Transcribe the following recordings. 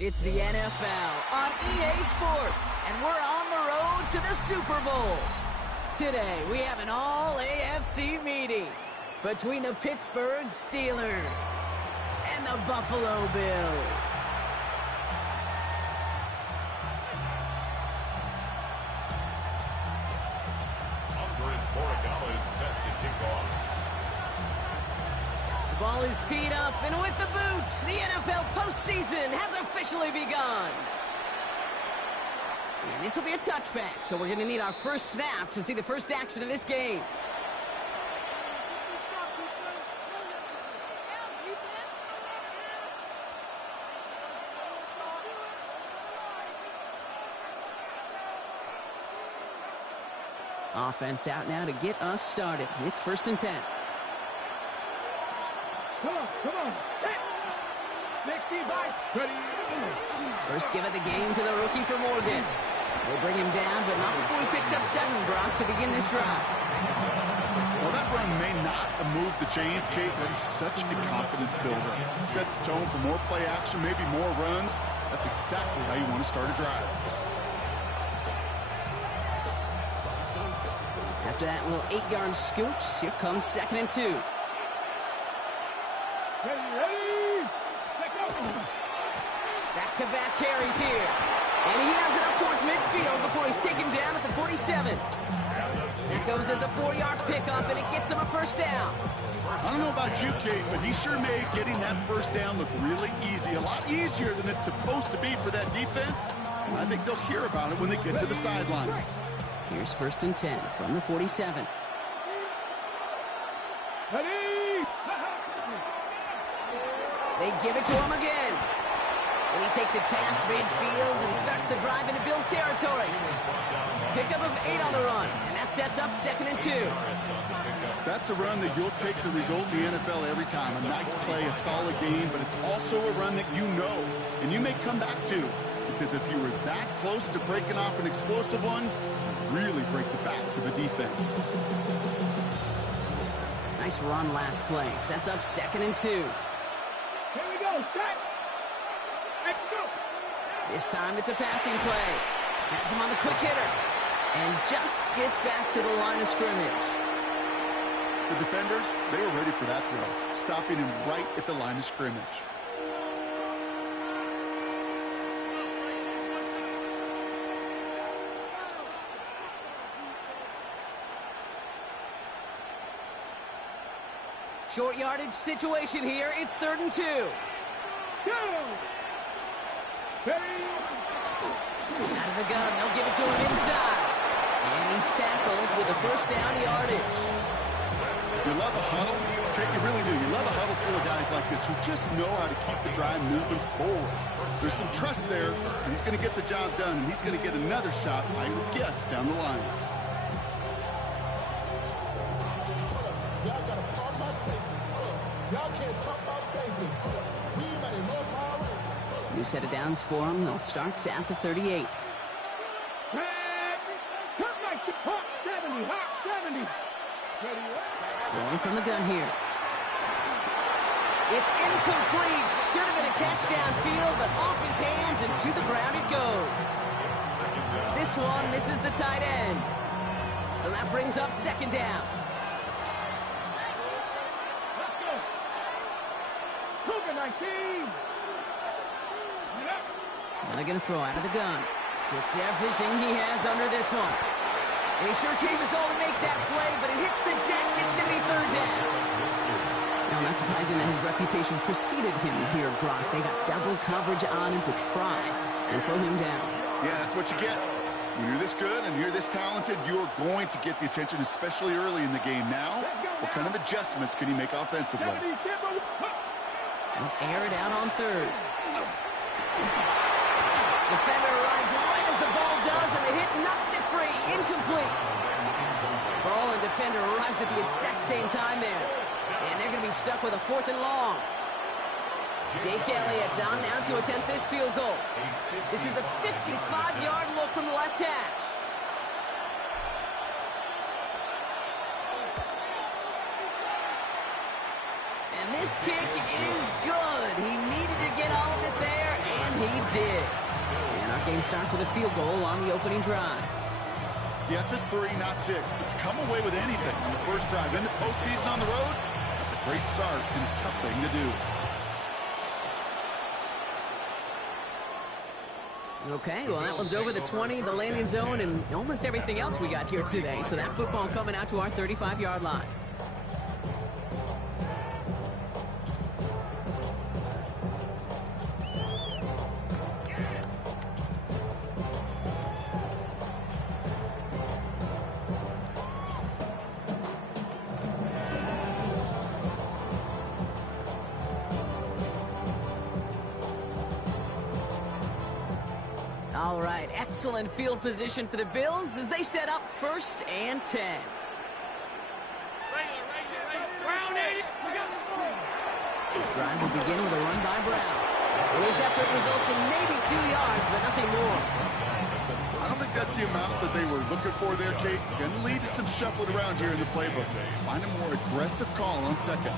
It's the NFL on EA Sports, and we're on the road to the Super Bowl. Today, we have an all-AFC meeting between the Pittsburgh Steelers and the Buffalo Bills. Andres Borregales is set to kick off. The ball is teed up, and with the boots, the NFL postseason has officially begun. And this will be a touchback, so we're going to need our first snap to see the first action of this game. Offense out now to get us started. It's 1st and 10. Come on. First give of the game to the rookie for Morgan. They bring him down, but not before he picks up 7, Brock, to begin this drive. Well, that run may not have moved the chains, Kate. That is such a confidence builder. Sets the tone for more play action, maybe more runs. That's exactly how you want to start a drive. After that little 8-yard scooch, here comes 2nd and 2. Ready? Back-to-back carries here. And he has it up towards midfield before he's taken down at the 47. That goes as a 4-yard pickup, and it gets him a first down. I don't know about you, Kate, but he sure made getting that first down look really easy. A lot easier than it's supposed to be for that defense. I think they'll hear about it when they get to the sidelines. Here's 1st and 10 from the 47. Ready? They give it to him again. And he takes it past midfield and starts the drive into Bills territory. Pickup of 8 on the run, and that sets up 2nd and 2. That's a run that you'll take the result in the NFL every time. A nice play, a solid game, but it's also a run that you know and you may come back to. Because if you were that close to breaking off an explosive one, you really break the backs of a defense. Nice run last play. Sets up 2nd and 2. Here we go. Set. Let's go. This time it's a passing play. Has him on the quick hitter. And just gets back to the line of scrimmage. The defenders, they were ready for that throw, stopping him right at the line of scrimmage. Short yardage situation here. It's 3rd and 2. Go. Ready? Out of the gun. They'll give it to him inside. And he's tackled with a first down yardage. You love a huddle. Okay, you really do. You love a huddle full of guys like this who just know how to keep the drive moving forward. There's some trust there, and he's going to get the job done, and he's going to get another shot, I would guess, down the line. New set of downs for him. They'll start at the 38. Hot 70. Ready? Throwing from the gun here. It's incomplete. Should have been a catch downfield, but off his hands and to the ground it goes. This one misses the tight end. So that brings up 2nd down. Let's go. Cougar 19. Now they're going to throw out of the gun. Gets everything he has under this one. And he sure gave us all to make that play, but it hits the deck. It's going to be 3rd down. Now, not surprising that his reputation preceded him here, Brock. They got double coverage on him to try and slow him down. Yeah, that's what you get. When you're this good and you're this talented, you're going to get the attention, especially early in the game. Now, what kind of adjustments can he make offensively? They'll air it out on 3rd. Defender arrives right as the ball does, and the hit knocks it free. Incomplete. Ball and defender arrives at the exact same time there. And they're going to be stuck with a 4th and long. Jake Elliott's on now to attempt this field goal. This is a 55-yard look from the left hash. And this kick is good. He needed to get all of it there, and he did. And our game starts with a field goal on the opening drive. Yes, it's 3, not 6, but to come away with anything on the first drive in the postseason on the road, that's a great start and a tough thing to do. Okay, well, that one's over the 20, the landing zone, and almost everything else we got here today. So that football coming out to our 35-yard line. All right, excellent field position for the Bills as they set up 1st and 10. This drive will begin with a run by Brown. And his effort results in maybe 2 yards, but nothing more. I don't think that's the amount that they were looking for there, Kate. Going to lead to some shuffling around here in the playbook. Find a more aggressive call on 2nd.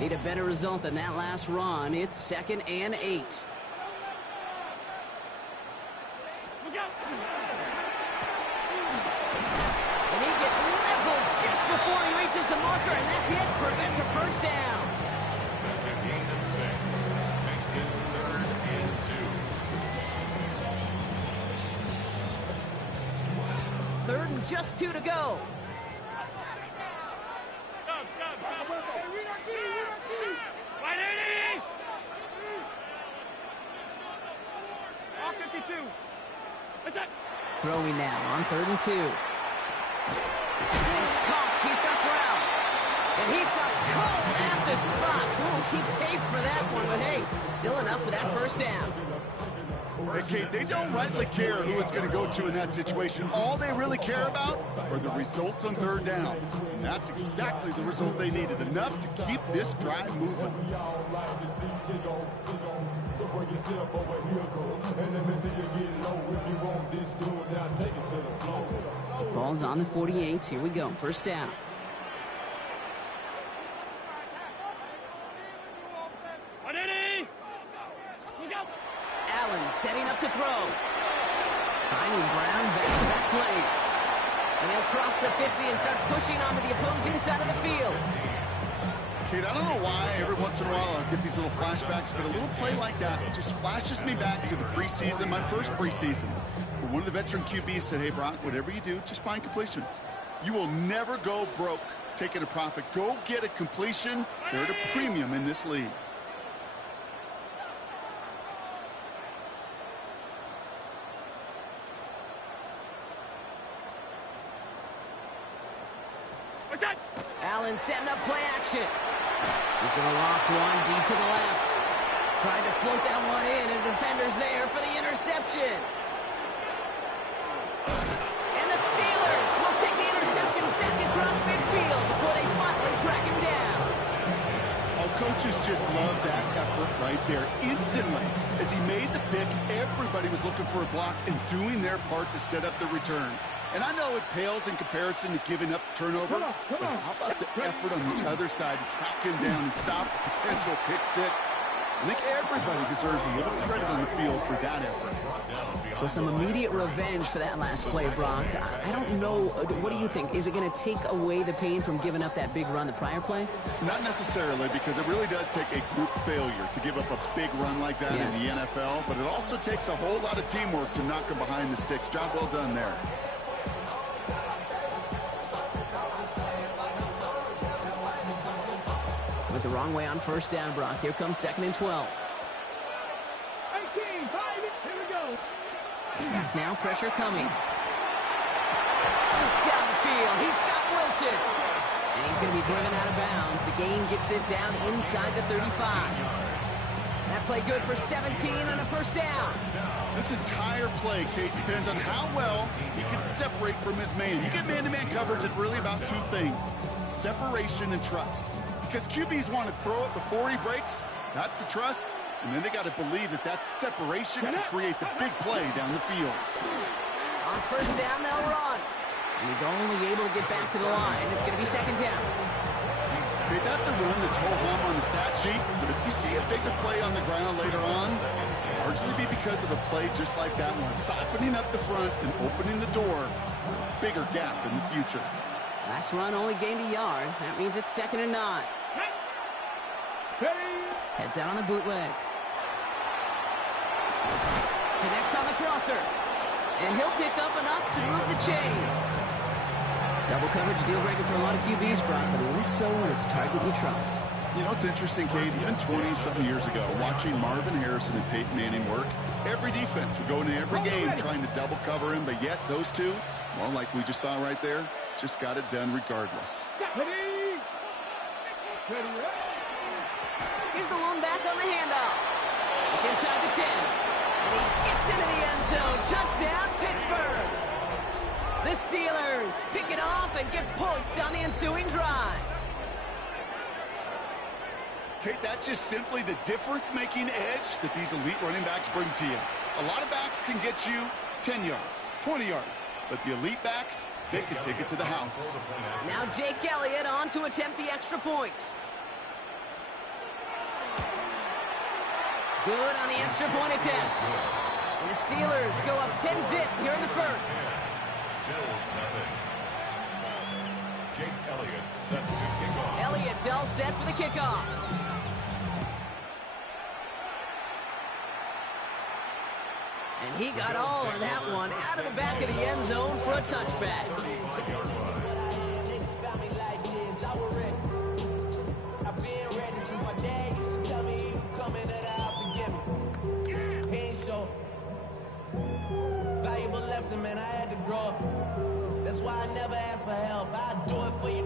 Need a better result than that last run. It's 2nd and 8. And he gets leveled just before he reaches the marker, and that hit prevents a first down. That's a gain of 6. Makes it 3rd and 2. 3rd and just 2 to go. Throwing now on 3rd and 2. He's caught. He's got Brown. And he's got cold at the spot. Won't keep paid for that one, but hey, still enough for that first down. Hey, Kate, they don't rightly care who it's going to go to in that situation. All they really care about are the results on 3rd down. And that's exactly the result they needed. Enough to keep this drive moving. Ball's on the 48. Here we go. First down. Allen setting up to throw. Finding Brown back-to-back plays. And he'll cross the 50 and start pushing onto the opposing side of the field. Kate, I don't know why every once in a while I'll get these little flashbacks, but a little play like that just flashes me back to the preseason, my first preseason. Where one of the veteran QBs said, hey, Brock, whatever you do, just find completions. You will never go broke taking a profit. Go get a completion. They're at a premium in this league. Allen setting up play action. He's going to loft one deep to the left. Trying to float that one in, and defender's there for the interception. And the Steelers will take the interception back across midfield before they finally track him down. Oh, coaches just love that effort right there. Instantly, as he made the pick, everybody was looking for a block and doing their part to set up the return. And I know it pales in comparison to giving up the turnover, but how about the effort on the other side to track him down and stop a potential pick 6? I think everybody deserves a little credit on the field for that effort. So some immediate revenge for that last play, Brock. I don't know. What do you think? Is it going to take away the pain from giving up that big run the prior play? Not necessarily, because it really does take a group failure to give up a big run like that in the NFL, but it also takes a whole lot of teamwork to knock him behind the sticks. Job well done there. Went the wrong way on first down, Brock. Here comes 2nd and 12. 18, 5, here we go. Back now, pressure coming. Down the field, he's got Wilson. And he's going to be driven out of bounds. The gain gets this down inside the 35. That play good for 17 and a first down. This entire play, Kate, depends on how well he can separate from his man. You get man-to-man coverage, it's really about 2 things: separation and trust. Because QBs want to throw it before he breaks. That's the trust. And then they got to believe that that separation can create the big play down the field. On first down, they'll run. And he's only able to get back to the line. It's going to be second down. Okay, that's a run that's ho-hum on the stat sheet, but if you see a bigger play on the ground later on, largely be because of a play just like that one, softening up the front and opening the door for a bigger gap in the future. Last run only gained a yard. That means it's 2nd and 9. Heads out on the bootleg. Connects on the crosser. And he'll pick up enough to move the chains. Double coverage deal breaker for a lot of QBs, Brock, but less so when it's a target you trust. You know, it's interesting, Kate, even 20-something years ago, watching Marvin Harrison and Peyton Manning work, every defense would go into every game trying to double cover him, but yet those two, well, like we just saw right there, just got it done regardless. Here's the lone back on the handoff. It's inside the 10. And he gets into the end zone. Touchdown, Pittsburgh. The Steelers pick it off and get points on the ensuing drive. Kate, that's just simply the difference-making edge that these elite running backs bring to you. A lot of backs can get you 10 yards, 20 yards, but the elite backs, they can take it to the house. Now Jake Elliott on to attempt the extra point. Good on the extra point attempt. And the Steelers go up 10-zip here in the first. Bills nothing. Jake Elliott set to kick off. Elliott's all set for the kickoff. And he got all of that one out of the back of the end zone for a touchback. 35-yard line. Valuable lesson, man, I had to grow up. That's why I never ask for help. I do it for you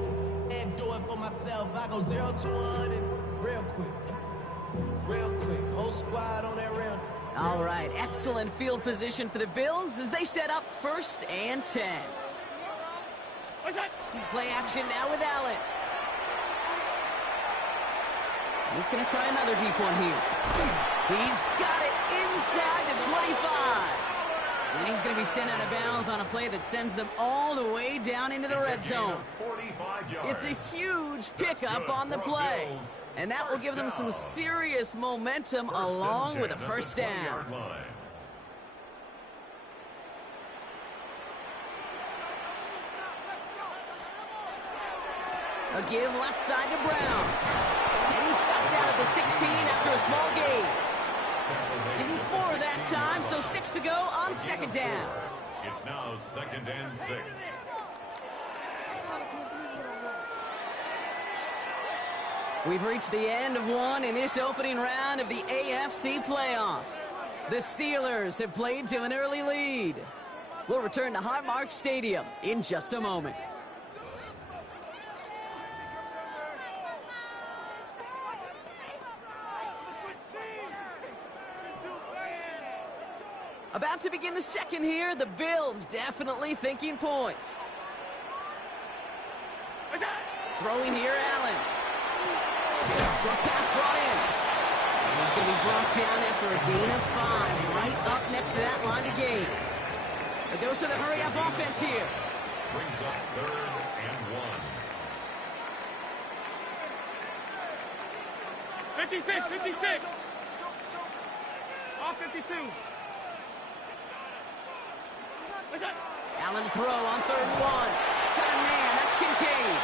and do it for myself. I go 0 to 100 real quick. Real quick. Whole squad on that real. All right, excellent field position for the Bills as they set up 1st and 10. Play action now with Allen. He's going to try another deep one here. He's got it inside the 25. And he's going to be sent out of bounds on a play that sends them all the way down into the red zone. It's a huge pickup on the play. And that will give them some serious momentum along with a first down. A give left side to Brown. And he's stopped out at the 16 after a small gain. Give him 4 that time, so 6 to go on 2nd down. It's now 2nd and 6. We've reached the end of one in this opening round of the AFC playoffs. The Steelers have played to an early lead. We'll return to Highmark Stadium in just a moment. About to begin the second here. The Bills definitely thinking points. Throwing here, Allen. Short pass brought in. And he's going to be brought down after a gain of 5. Right up next to that line of gain. A dose of the hurry-up offense here. Brings up 3rd and 1. 56. All 52. Allen throw on 3rd and 1. Got a man, that's Kincaid.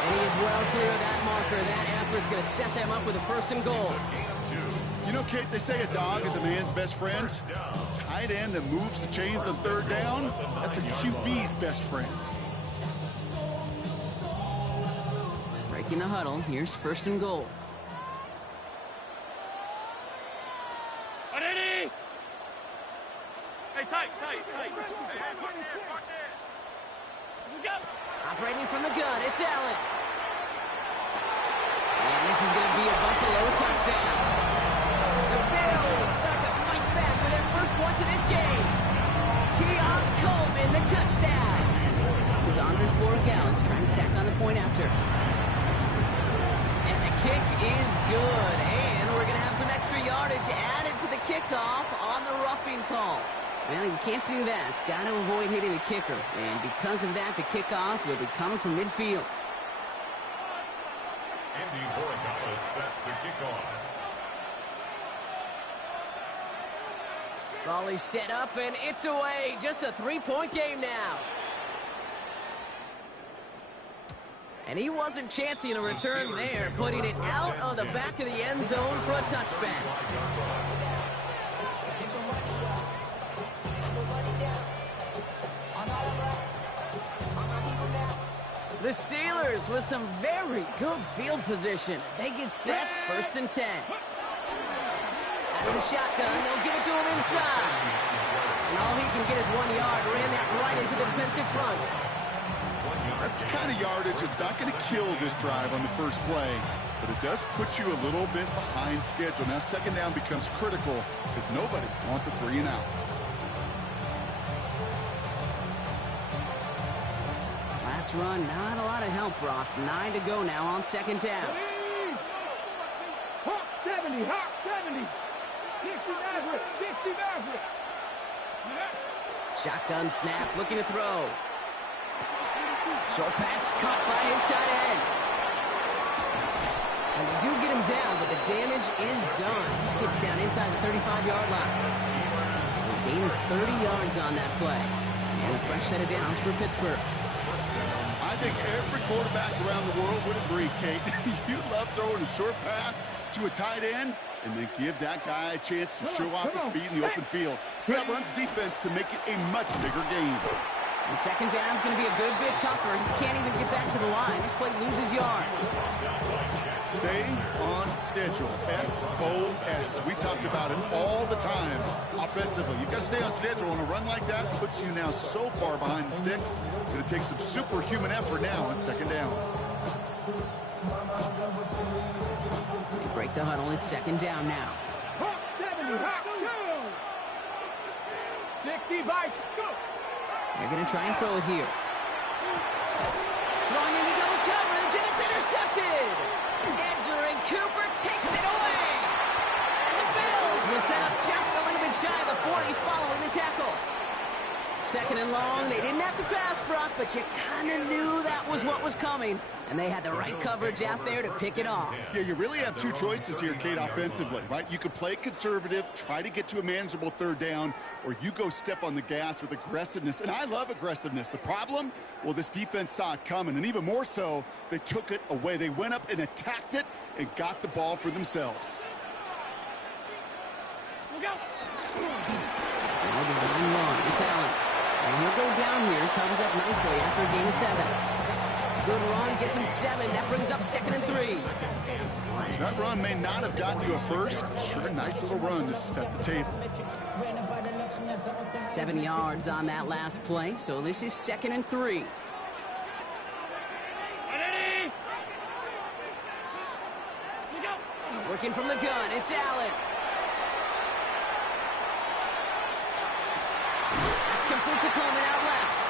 And he is well clear of that marker. That effort's going to set them up with a 1st and goal. You know, Kate, they say a dog is a man's best friend. A tight end that moves the chains on 3rd down, that's a QB's best friend. Breaking the huddle, here's 1st and goal. Operating from the gun, it's Allen. And this is going to be a Buffalo touchdown. The Bills start to fight back with their first points of this game. Keon Coleman, the touchdown. This is Anders Borg-Gallus trying to tack on the point after. And the kick is good. And we're going to have have some extra yardage added to the kickoff on the roughing call. Well, you can't do that. Got to avoid hitting the kicker. And because of that, the kickoff will be coming from midfield. Andy Borregales set to kick off. Volley set up, and it's away. Just a 3-point game now. And he wasn't chancing a return there, putting it out of the back of the end zone for a touchback. The Steelers with some very good field position as they get set, 1st and 10. Out of the shotgun, they'll give it to him inside. And all he can get is 1 yard, ran that right into the defensive front. That's the kind of yardage it's not going to kill this drive on the first play, but it does put you a little bit behind schedule. Now 2nd down becomes critical because nobody wants a 3 and out. Last run, not a lot of help, Brock. 9 to go now on 2nd down. Hawk 70, Hawk 70. 60 Maverick, 60 Maverick. Shotgun snap, looking to throw. Short pass caught by his tight end. And they do get him down, but the damage is done. This gets down inside the 35-yard line. So gain 30 yards on that play. And a fresh set of downs for Pittsburgh. I think every quarterback around the world would agree, Kate. You love throwing a short pass to a tight end and then give that guy a chance to show off his speed in the open field. That runs defense to make it a much bigger game. And 2nd down is going to be a good bit tougher. He can't even get back to the line. This play loses yards. Stay on schedule. SOS. We talk about it all the time offensively. You've got to stay on schedule, and a run like that puts you now so far behind the sticks that it takes some superhuman effort now on 2nd down. They break the huddle. It's 2nd down now. Hawk 70, Hawk 2. 60 by scoop. They're going to try and throw it here. Throwing into double coverage, and it's intercepted. Edgerrin Cooper takes it away. And the Bills will set up just a little bit shy of the 40 following the tackle. 2nd and long. They didn't have to pass, Brock, but you kind of knew that was what was coming. And they had the right coverage out there to pick it off. Yeah, you really have 2 choices here, Kate, offensively, right? You could play conservative, try to get to a manageable 3rd down, or you go step on the gas with aggressiveness. And I love aggressiveness. The problem, well, this defense saw it coming, and even more so, they took it away. They went up and attacked it and got the ball for themselves. Now design run. It's Allen. And he'll go down here. Comes up nicely after a gain of 7. Good run, gets him 7. That brings up 2nd and 3. That run may not have gotten you a first. Sure, nice little run to set the table. 7 yards on that last play, so this is 2nd and 3. Working from the gun, it's Allen. That's complete to Coleman out left.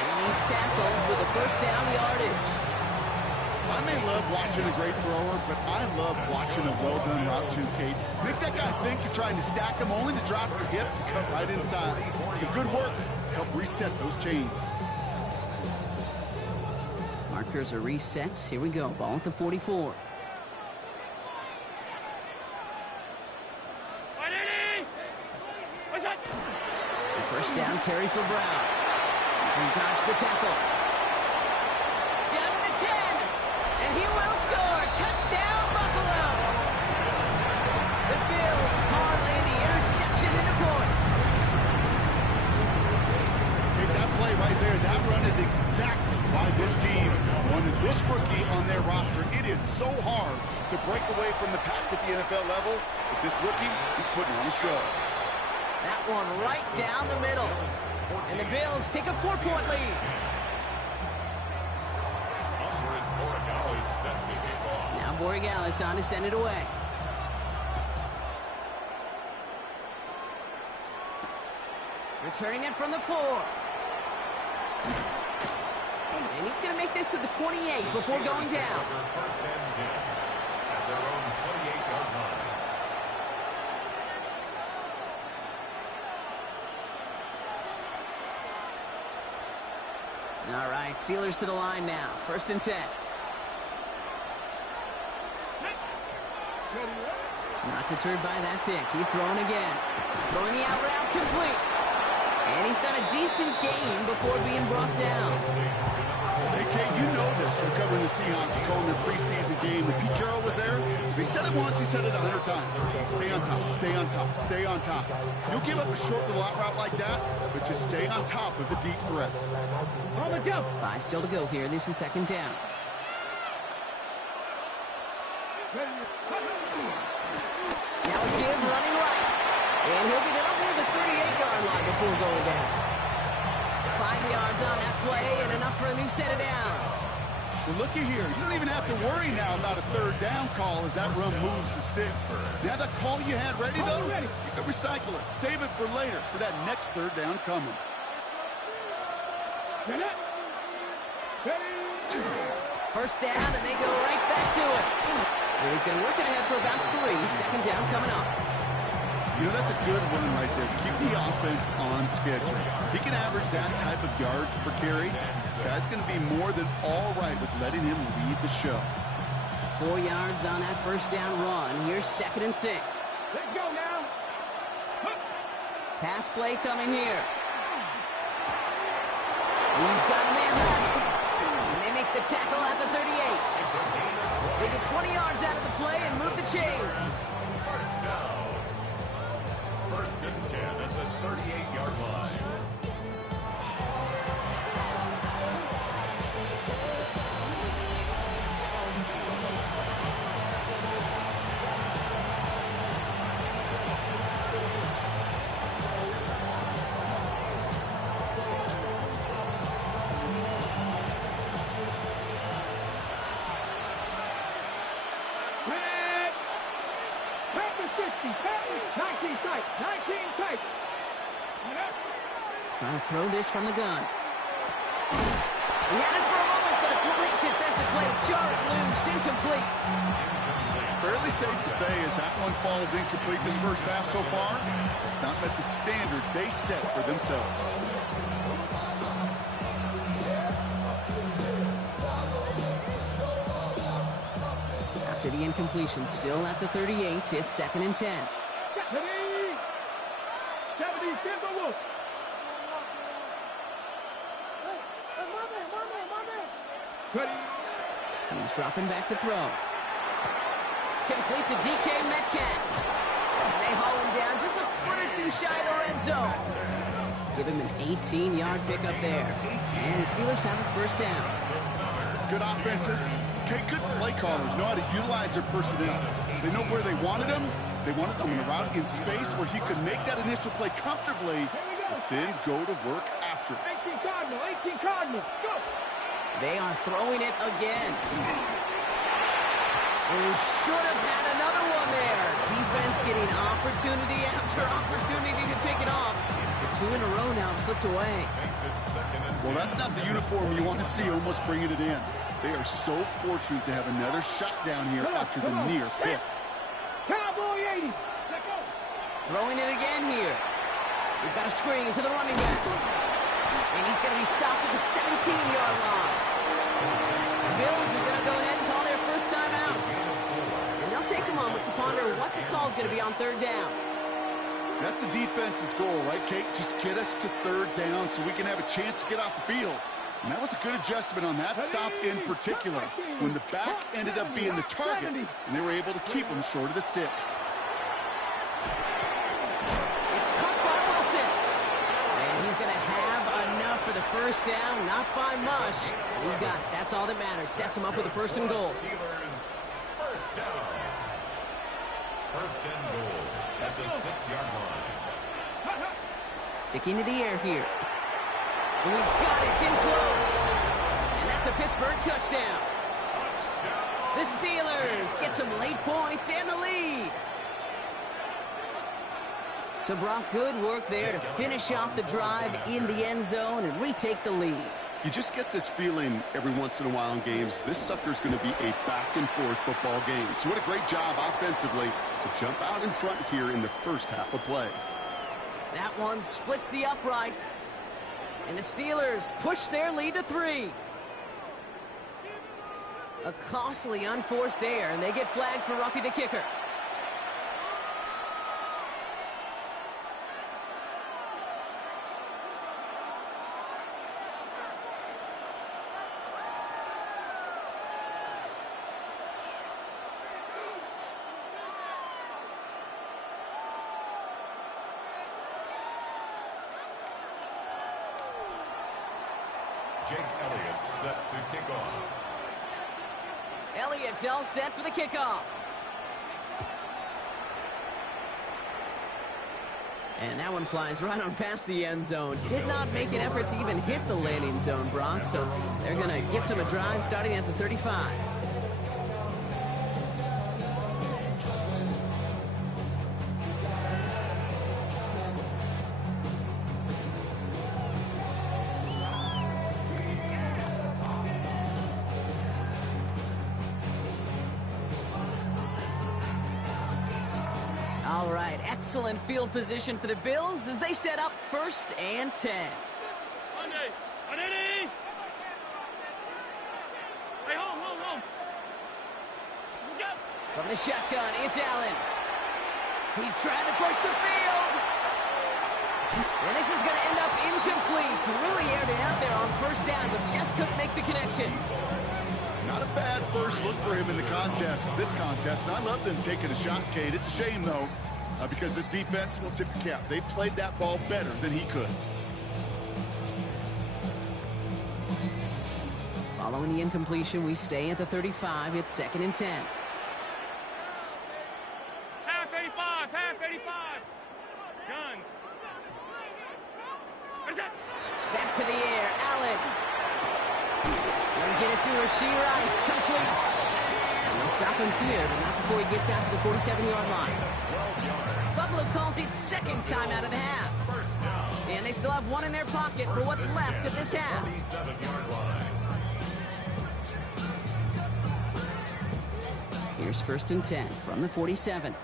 And he's tackled with a 1st down yardage. I may love watching a great thrower, but I love watching a well-done route too, Kate. Make that guy think you're trying to stack him, only to drop your hips and cut right inside. Some good work to help reset those chains. Markers are reset. Here we go. Ball at the 44. The 1st down carry for Brown. He dodged the tackle. Down to the 10. And he will score. Touchdown, Buffalo. The Bills parlay the interception into points. Take that play right there. That run is exactly why this team wanted this rookie on their roster. It is so hard to break away from the pack at the NFL level, but this rookie is putting on a show. That one right down the middle. And the Bills take a 4-point lead. Now Borregales on to send it away. Returning it from the 4. And he's going to make this to the 28 before going down. First and 10 at their own 28-yard line. All right, Steelers to the line now. 1st and 10. Not deterred by that pick. He's throwing again. Throwing the out route complete. And he's got a decent gain before being brought down. Hey, Kate, you know this from covering the Seahawks, calling their preseason game. When Pete Carroll was there, if he said it once, he said it 100 times. Stay on top, stay on top, stay on top. You'll give up a short little out route like that, but just stay on top of the deep threat. On the go. 5 still to go here. This is 2nd down. Now a give running right. And he'll get it up near the 38-yard line before going down. 5 yards on that play and enough for a new set of downs. Well, looky here. You don't even have to worry now about a 3rd down call as that run moves the sticks. Now that call you had ready, though, you can recycle it. Save it for later for that next 3rd down coming. First down, and they go right back to it. And he's going to work it ahead for about 3. 2nd down coming up. You know, that's a good run right there. Keep the offense on schedule. If he can average that type of yards per carry, this guy's going to be more than all right with letting him lead the show. 4 yards on that 1st down run. Here's 2nd and 6. Let's go now. Pass play coming here. He's got a man left. And they make the tackle at the 38. They get 20 yards out of the play and move the chains. 1st and 10 at the 38-yard line. Trying to throw this from the gun. He had it for a moment, but a great defensive play. Jar it loose, incomplete. Fairly safe to say as that one falls incomplete this first half so far, it's not met the standard they set for themselves. After the incompletion, still at the 38, it's 2nd and 10. 70 Timberwolves. He's dropping back to throw. Complete to DK Metcalf. They haul him down just a foot or 2 shy of the red zone. Give him an 18-yard pickup there. And the Steelers have a 1st down. Good offenses. Okay, good play callers know how to utilize their personnel. They know where they wanted him. They wanted him on a route in space where he could make that initial play comfortably, but then go to work after it. 18 Cardinals, go! They are throwing it again. And should have had another one there. Defense getting opportunity after opportunity to pick it off. The 2 in a row now slipped away. Well, that's not the uniform you want to see almost bringing it in. They are so fortunate to have another shot down here after the near pick. Cowboy 80. Throwing it again here. We've got a screen to the running back. And he's going to be stopped at the 17-yard line. The Bills are going to go ahead and call their first time out. And they'll take a moment to ponder what the call is going to be on 3rd down. That's a defense's goal, right, Kate? Just get us to 3rd down so we can have a chance to get off the field. And that was a good adjustment on that stop in particular, when the back ended up being the target, and they were able to keep him short of the sticks. It's cut by Wilson. And he's going to have enough for the 1st down, not by much. He got it. That's all that matters. Sets him up with a 1st and goal. Steelers 1st down. 1st and goal at the 6-yard line. Sticking to the air here. And he's got it. It's in close. And that's a Pittsburgh touchdown. The Steelers get some late points and the lead. So, Brock, good work there to finish off the drive in the end zone and retake the lead. You just get this feeling every once in a while in games, this sucker's going to be a back-and-forth football game. So what a great job offensively to jump out in front here in the first half of play. That one splits the uprights. And the Steelers push their lead to 3. A costly unforced error, and they get flagged for roughing the kicker. Jake Elliott set to kick off. Elliott's all set for the kickoff. And that one flies right on past the end zone. Did not make an effort to even hit the landing zone, Brock, so they're going to gift him a drive starting at the 35. All right, excellent field position for the Bills as they set up 1st and 10. From the shotgun, it's Allen. He's trying to push the field. And this is going to end up incomplete. He really aired it out there on 1st down, but just couldn't make the connection. Not a bad first look for him in the this contest. And I love them taking a shot, Kate. It's a shame, though, because this defense will tip your cap. They played that ball better than he could. Following the incompletion, we stay at the 35. It's 2nd and 10. Half 85, half 85. Gun. Back to the air, Allen. Gonna get it to Rashee Rice, complete. And they'll stop him here, but not before he gets out to the 47-yard line. Buffalo calls it 2nd time out of the half. And they still have one in their pocket for what's left of this half. 47-yard line. Here's 1st and 10 from the 47.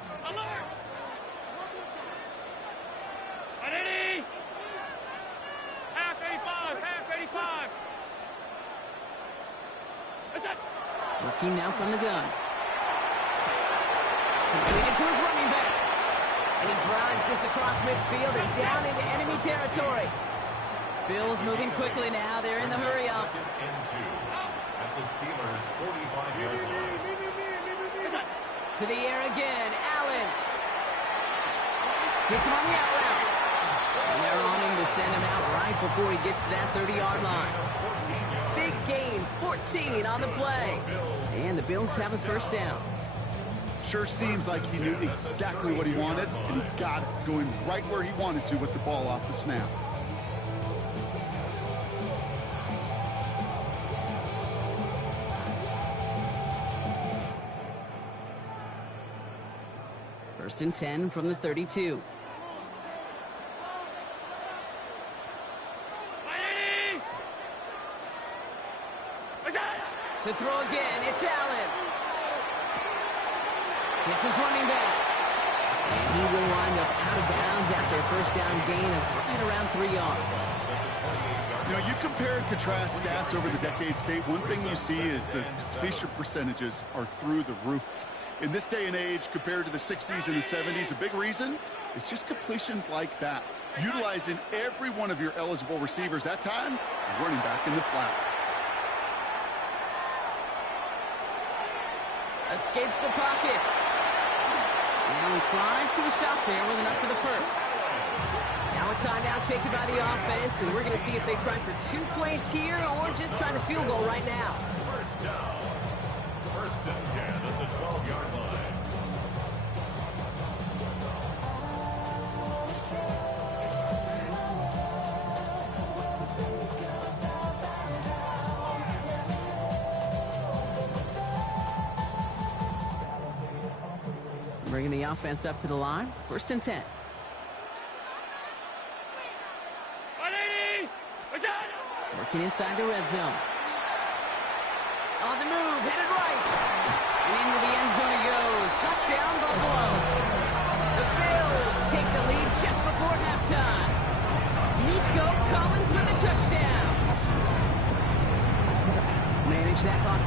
Half 85, half 85. Working now from the gun. Completed to his running back. And he drives this across midfield and down into enemy territory. Bills moving quickly now. They're in the hurry up. 2nd and 2 at the Steelers' 45-yard line. To the air again, Allen. Hits him on the out route. And they're on him to send him out right before he gets to that 30-yard line. Big gain, 14 on the play. And the Bills have a 1st down. Sure seems like he knew exactly what he wanted, and he got it, going right where he wanted to with the ball off the snap. First and 10 from the 32. To throw again, it's Allen. It's his running back. And he will wind up out of bounds after a 1st down gain of right around 3 yards. You know, you compare and contrast stats over the decades, Kate. One thing you see is the completion percentages are through the roof. In this day and age, compared to the 60s and the 70s, a big reason is just completions like that. Utilizing every one of your eligible receivers. That time, running back in the flat. Escapes the pocket. And slides to a stop there with enough for the 1st. Now a timeout taken by the offense, and we're going to see if they try for 2 plays here or just try to field goal right now. 1st down. 1st and 10 at the 12-yard line. Bringing the offense up to the line. 1st and 10. Working inside the red zone. On the move, headed right. And into the end zone he goes. Touchdown, Buffalo. The Bills take the lead just before halftime. Nico Collins with the touchdown.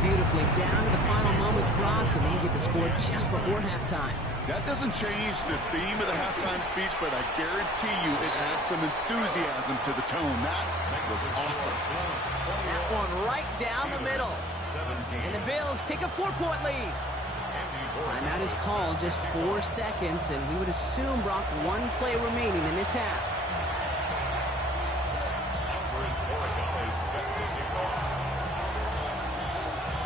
beautifully. Down to the final moments, Brock, and they get the score just before halftime. That doesn't change the theme of the halftime speech, but I guarantee you it adds some enthusiasm to the tone. That was awesome. That one right down the middle. And the Bills take a 4-point lead. Timeout is called, just 4 seconds, and we would assume, Brock, 1 play remaining in this half.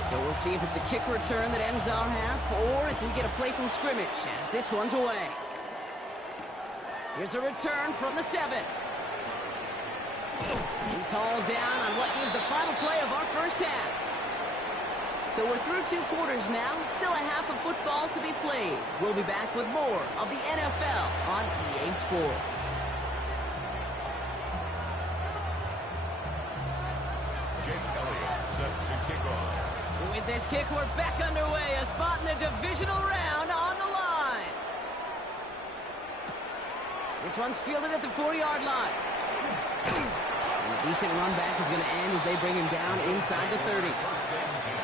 So we'll see if it's a kick return that ends our half, or if we get a play from scrimmage, as this one's away. Here's a return from the 7. He's hauled down on what is the final play of our first half. So we're through 2 quarters now, still a half of football to be played. We'll be back with more of the NFL on EA Sports. Jake Elliott set to kick off. With this kick, we're back underway. A spot in the divisional round on the line. This one's fielded at the 40-yard line. And a decent run back is going to end as they bring him down inside the 30. First and 10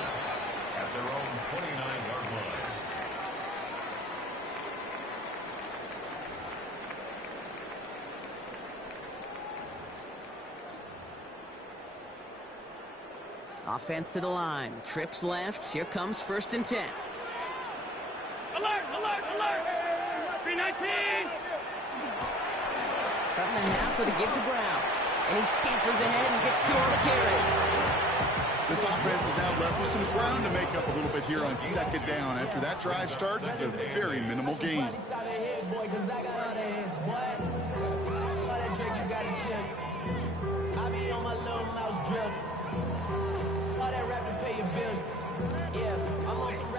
at their own 29-yard line. Offense to the line. Trips left. Here comes 1st and 10. Alert, alert, alert! 319! Starting the half with a give to Brown. And he scampers ahead and gets 2 on the carry. This offense is now left with some ground to make up a little bit here on 2nd down. After that drive starts with a very minimal gain.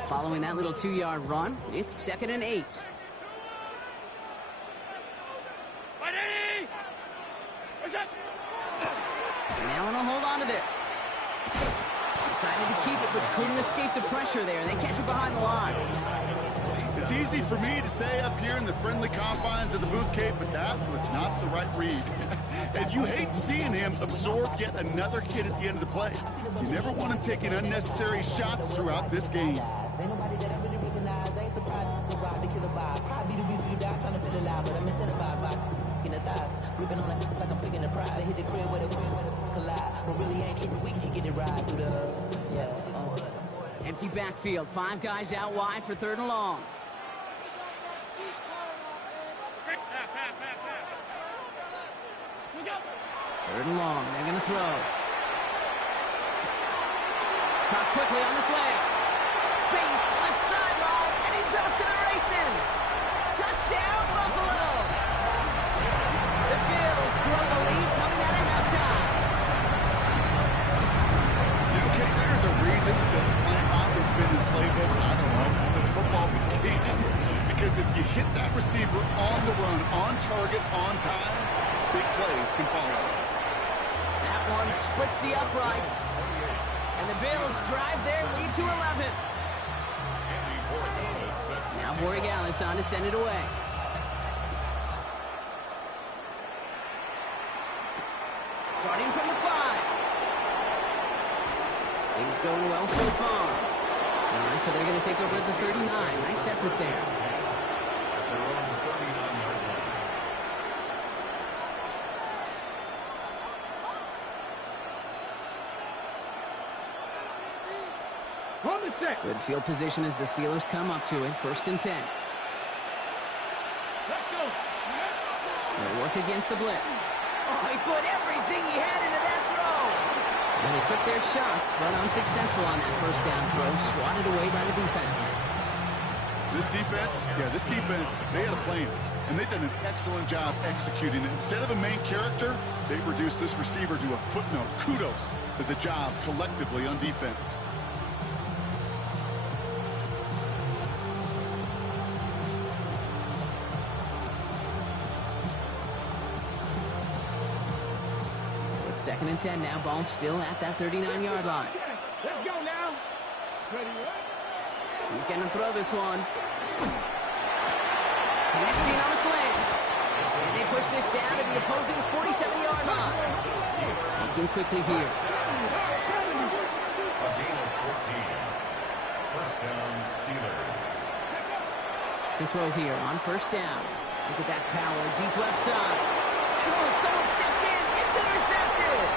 Following that little 2-yard run, it's 2nd and 8. And Allen will hold on to this. Decided to keep it, but couldn't escape the pressure there. They catch it behind the line. It's easy for me to say up here in the friendly confines of the Booth Cave, but that was not the right read. And you hate seeing him absorb yet another hit at the end of the play. You never want him taking unnecessary shots throughout this game. Ain't nobody that I really recognize. I ain't surprised to ride the killer vibe. Probably the reason you die trying to feel alive, but I'm incentivized by in the thighs. Ripping on it like I'm picking the pride. I hit the crib with a collide. But really ain't tripping. We can get it right through the Empty backfield. 5 guys out wide for 3rd and long. Third and long. They're going to throw. Caught quickly on the slant. Space, left sideline, and he's off to the races. Touchdown, Buffalo. The Bills grow the lead coming out of halftime. Okay, there's a reason that slant route has been in playbooks, I don't know, since football began. Because if you hit that receiver on the run, on target, on time, big plays can follow. That one splits the uprights. And the Bills drive their lead to 11. Now Borregales on to send it away. Starting from the 5. Things going well so far. All right, so they're going to take over at the 39. Nice effort there. Good field position as the Steelers come up to it. 1st and 10. They'll work against the blitz. Oh, he put everything he had into that throw. And they took their shots, but unsuccessful on that 1st down throw. Swatted away by the defense. This defense, they had a plan. And they've done an excellent job executing it. Instead of a main character, they've reduced this receiver to a footnote. Kudos to the job collectively on defense. So it's 2nd and 10 now. Ball still at that 39-yard line. Let's go now. He's going to throw this one. Connecting on a slant. And they push this down to the opposing 47-yard line. Looking quickly here. A gain of 14. First down, Steelers. To throw here on first down. Look at that power, deep left side. Oh, someone stepped in. It's intercepted.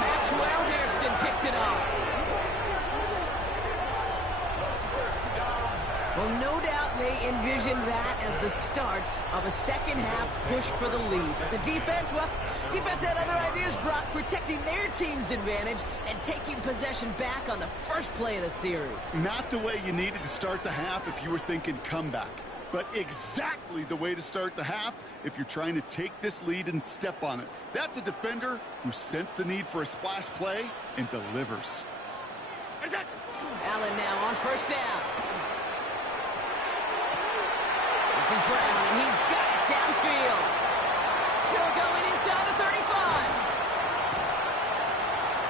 Maxwell Hairston picks it up. Well, no doubt they envisioned that as the start of a second-half push for the lead. But the defense, well, defense had other ideas, Brock, protecting their team's advantage and taking possession back on the first play of the series. Not the way you needed to start the half if you were thinking comeback, but exactly the way to start the half if you're trying to take this lead and step on it. That's a defender who sensed the need for a splash play and delivers. Allen now on first down. This is Brown, and he's got it downfield. Still going inside the 35.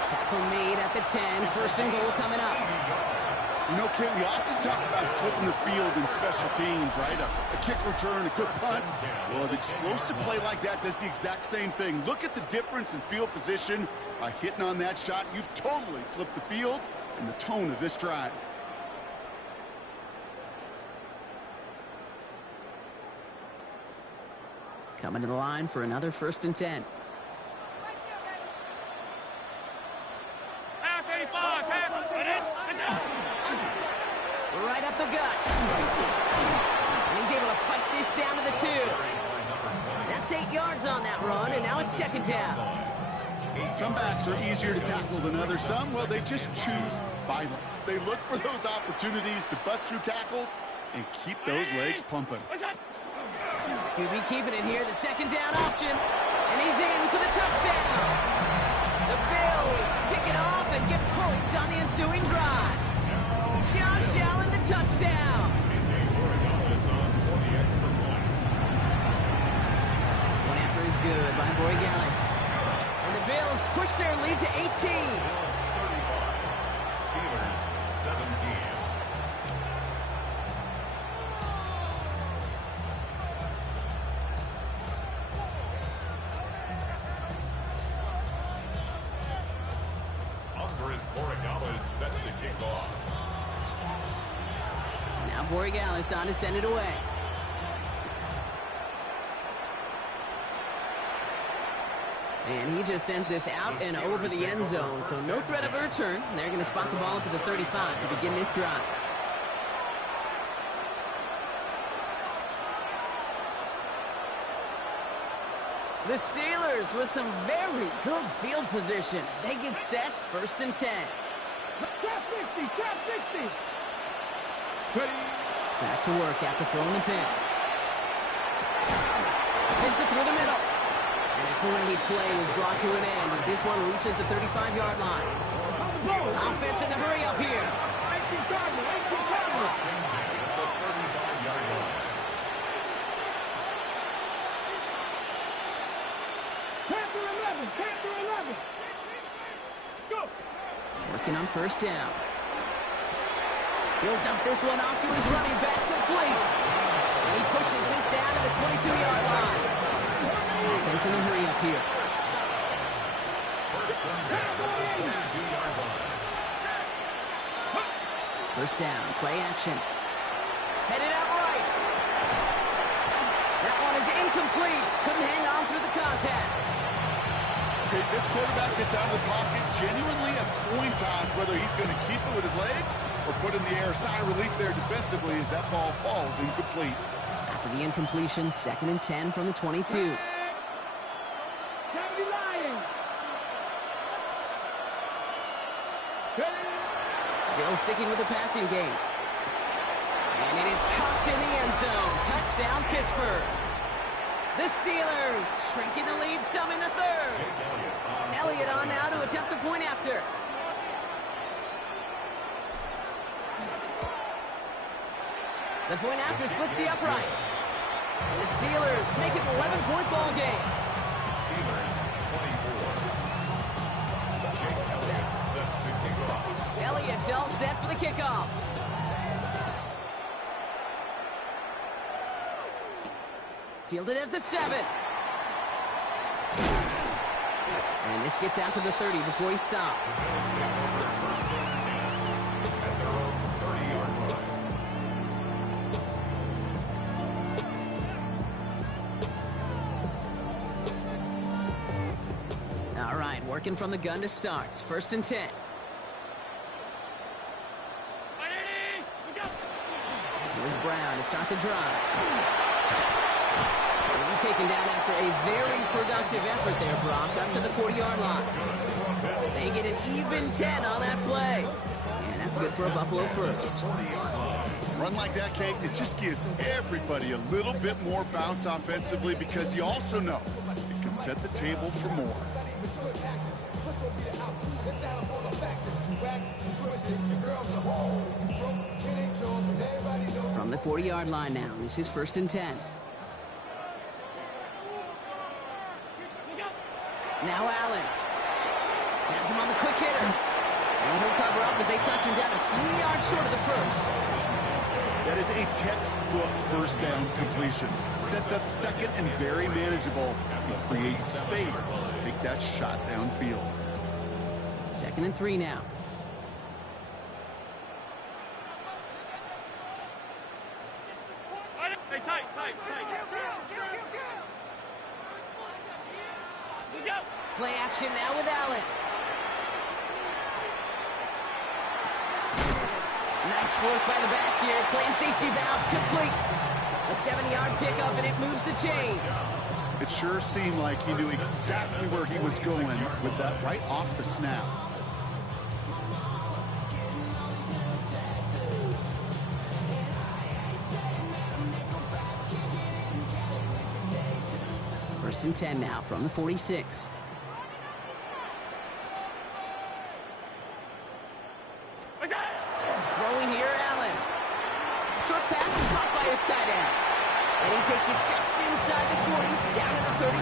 Tackle made at the 10. First and goal coming up. You know, Ken, we often talk about flipping the field in special teams, right? A kick return, a good punt. Well, an explosive play like that does the exact same thing. Look at the difference in field position. By hitting on that shot, you've totally flipped the field and the tone of this drive. Coming to the line for another first and 10. Right up the gut. And he's able to fight this down to the 2. That's 8 yards on that run, and now it's second down. Some backs are easier to tackle than others. Some, well, they just choose violence. They look for those opportunities to bust through tackles and keep those legs pumping. QB keeping it here, the second down option. And he's in for the touchdown. The Bills pick it off and get points on the ensuing drive. Josh Allen, the touchdown. One after is good by Borregales. And the Bills push their lead to 18. Steelers 17. Andres Borregales set to kick off. Now Borregales on to send it away. And he just sends this out and over the end zone. So no threat of a return. They're going to spot the ball up at the 35 to begin this drive. The Steelers with some very good field position as they get set, first and 10. Trap 60, trap 60. Back to work after throwing the pick. Fits it through the middle. And a great play is brought to an end as this one reaches the 35-yard line. Offense in the hurry up here. 18 Cardinals, 18 Cardinals. The 35-yard line. Panther 11, Panther 11. Let's go. Working on first down. He'll dump this one off to his running back, complete. And he pushes this down to the 22-yard line. Offense in a hurry up here. First and 10 at the 22-yard line. First down, play action. Headed out right. That one is incomplete. Couldn't hang on through the contact. Okay, this quarterback gets out of the pocket, genuinely a coin toss whether he's going to keep it with his legs or put in the air. Sigh of relief there defensively as that ball falls incomplete. After the incompletion, second and 10 from the 22. Kennedy Lions. Still sticking with the passing game. And it is caught in the end zone. Touchdown, Pittsburgh. The Steelers shrinking the lead some in the third. Elliott on now to attempt the point after. The point after splits the uprights. And the Steelers make it an 11-point ball game. Steelers 24. Jake Elliott set to kick off. Elliott's all set for the kickoff. Fielded at the 7. And this gets out to the 30 before he stopped. At Working from the gun to start. 1st and 10. Here's Brown to start the drive. He's taken down after a very productive effort there, Brock, up to the 40-yard line. They get an even 10 on that play. And that's good for a Buffalo first. Run like that, Kate, it just gives everybody a little bit more bounce offensively because you also know it can set the table for more. From the 40-yard line now, this is 1st and 10. Now Allen. Has him on the quick hitter. And he'll cover up as they touch him down a few yards short of the first. That is a textbook first down completion. Sets up 2nd and very manageable. It creates space to take that shot downfield. 2nd and 3 now. Play action now with Allen. Nice work by the back here. Playing safety valve complete. A 70-yard pickup, and it moves the chains. It sure seemed like he knew exactly where he was going with that right off the snap. First and 10 now from the 46. Throwing here, Allen. Short pass is caught by his tight end. And he takes it just inside the 40, down to the 39.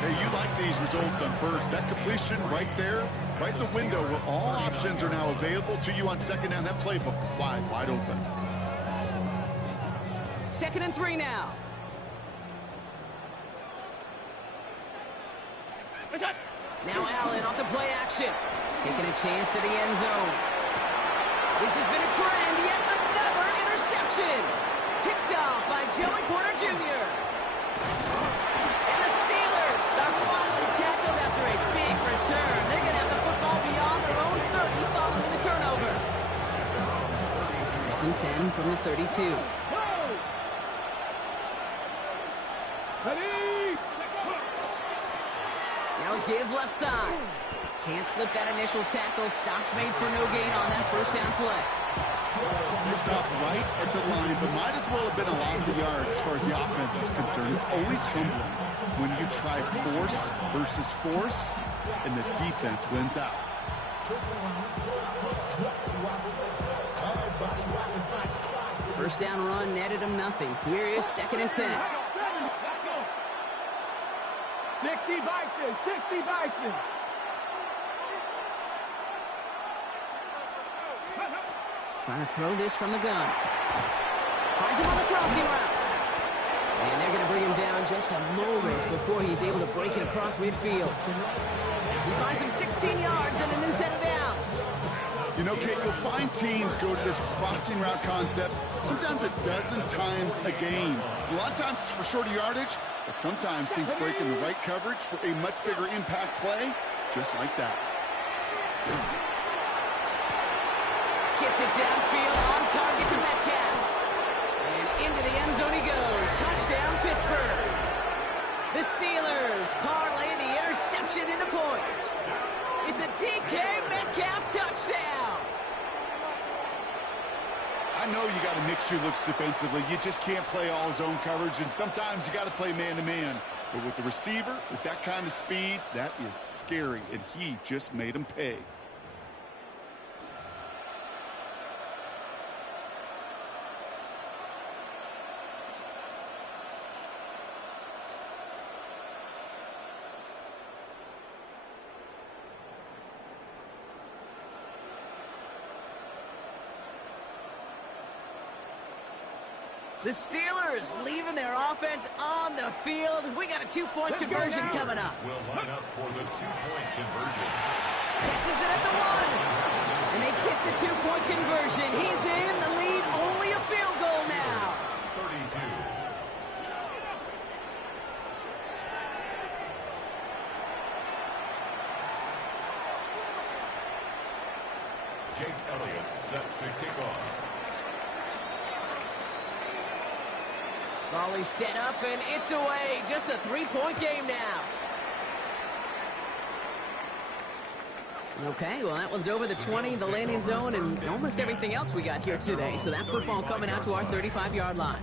Hey, you like these results on first. That completion right there, right in the window where all options are now available to you on 2nd down. That playbook wide open. 2nd and 3 now. Now Allen off the play action. Taking a chance to the end zone. This has been a trend. Yet another interception. Picked off by Joey Porter Jr. And the Steelers are finally tackled after a big return. They're going to have the football beyond their own 30 following the turnover. 1st and 10 from the 32. Now give left side. Can't slip that initial tackle. Stops made for no gain on that 1st down play. Stopped right at the line, but might as well have been a loss of yards as far as the offense is concerned. It's always humbling when you try force versus force, and the defense wins out. First down run netted him nothing. Here is 2nd and 10. 60 Bison, 60 Bison. Trying to throw this from the gun. Finds him on the crossing route. And they're going to bring him down just a moment before he's able to break it across midfield. He finds him 16 yards and a new set of downs. You know, Kate, you'll find teams go to this crossing route concept sometimes a dozen times a game. A lot of times it's for shorter yardage, but sometimes teams break in the right coverage for a much bigger impact play, just like that. Gets it downfield on target to Metcalf. And into the end zone he goes. Touchdown, Pittsburgh. The Steelers parlay the interception into points. It's a DK Metcalf touchdown. I know you got to mix your looks defensively. You just can't play all zone coverage, and sometimes you got to play man-to-man. But with the receiver, with that kind of speed, that is scary, and he just made him pay. The Steelers leaving their offense on the field. We got a two-point conversion coming up. Will line up for the two-point conversion. Catches it at the 1. And they get the two-point conversion. He's in the lead. Only a field goal now. 32. Jake Elliott set to kick off. Volley set up, and it's away. Just a three-point game now. Okay, well, that one's over the 20, the landing zone, and almost everything else we got here today. So that football coming out to our 35-yard line.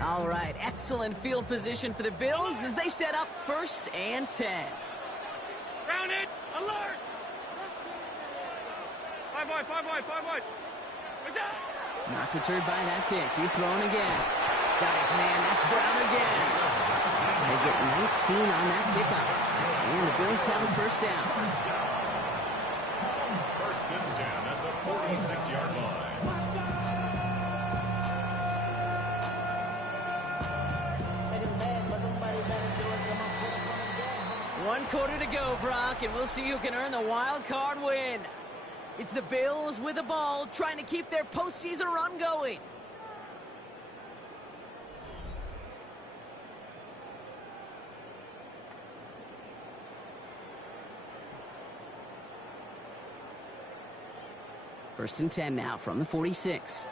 All right, excellent field position for the Bills as they set up 1st and 10. Grounded! Alert! 5 wide, 5 wide, 5 wide. What's that? Not deterred by that kick. He's throwing again. Guys, man, that's Brown again. They get 19 on that kickoff. And the Bills have a 1st down. 1st and 10 at the 46-yard line. One quarter to go, Brock, and we'll see who can earn the wild card win. It's the Bills with the ball, trying to keep their postseason run going. First and 10 now from the 46.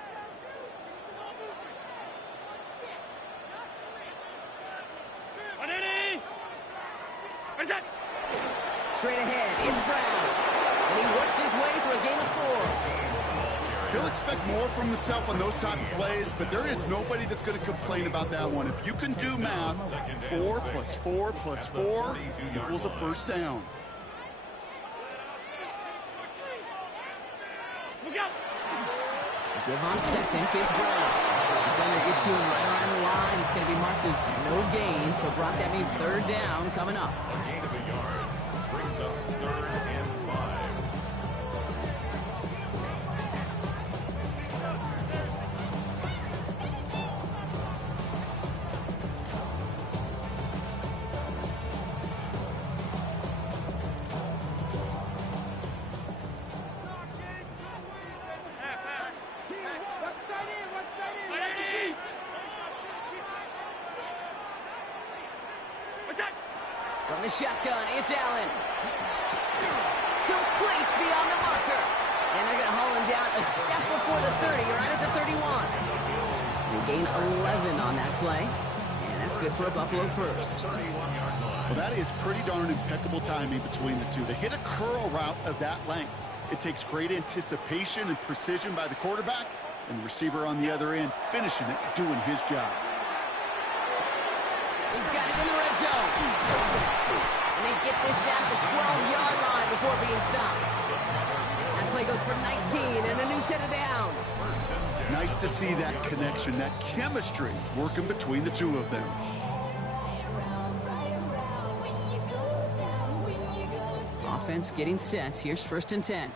Straight ahead, it's Brown. And he works his way for a gain of 4. He'll expect more from himself on those type of plays, but there is nobody that's going to complain about that one. If you can do math, 4 plus 4 plus 4 equals a 1st down. Give on 2nd, it's Brown. Defender gets to him right around the line. It's going to be marked as no gain, so Brock, that means 3rd down coming up. A gain of a yard brings up 3rd and 5. From the shotgun, it's Allen. Complete beyond the marker. And they're going to haul him down a step before the 30, right at the 31. They gain 11 on that play. And that's good for a Buffalo 1st. Well, that is pretty darn impeccable timing between the two. To hit a curl route of that length, it takes great anticipation and precision by the quarterback, and the receiver on the other end finishing it, doing his job. He's got it in the red zone. And they get this down to the 12-yard line before being stopped. That play goes for 19 and a new set of downs. Nice to see that connection, that chemistry working between the two of them. Offense getting set. Here's 1st and 10.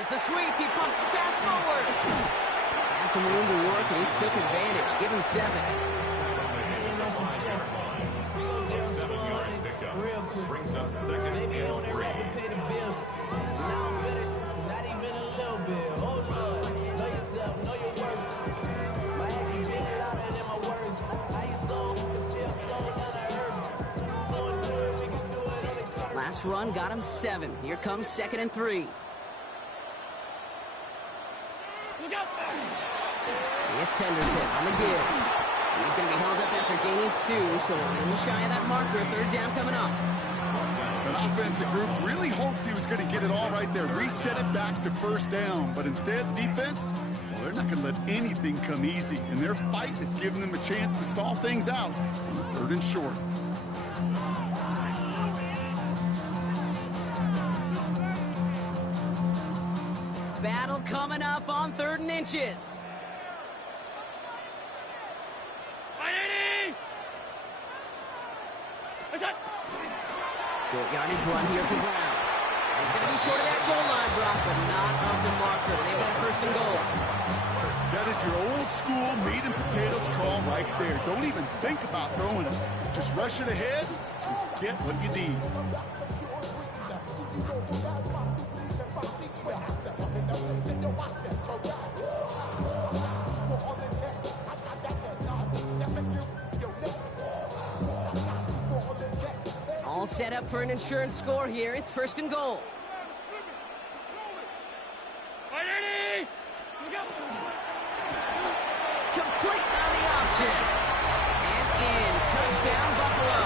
It's a sweep. He pumps the pass forward. Had some room to work, and he took advantage. Give him 7. 7-yard pickup brings up 2nd and 3. Not even a little bit. Hold on. Know yourself. Know your worth. My actions get louder than my words. How you sold, but still sold unheard. Going through it, we can do it on the turn. Last run got him 7. Here comes 2nd and 3. It's Henderson on the give. He's going to be held up after gaining 2, so a little shy of that marker. 3rd down coming up. An offensive group really hoped he was going to get it all right there, reset it back to 1st down. But instead, the defense, well, they're not going to let anything come easy. And their fight is giving them a chance to stall things out on the 3rd and short. Battle coming up on 3rd and inches. Short yardage run here for Brown. He's going to be short of that goal line, Brock, but not of the marker. They've got 1st and goal. That is your old school meat and potatoes call right there. Don't even think about throwing it. Just rush it ahead and get what you need. All set up for an insurance score here. It's first and goal. Complete on the option. And in. Touchdown, Buffalo.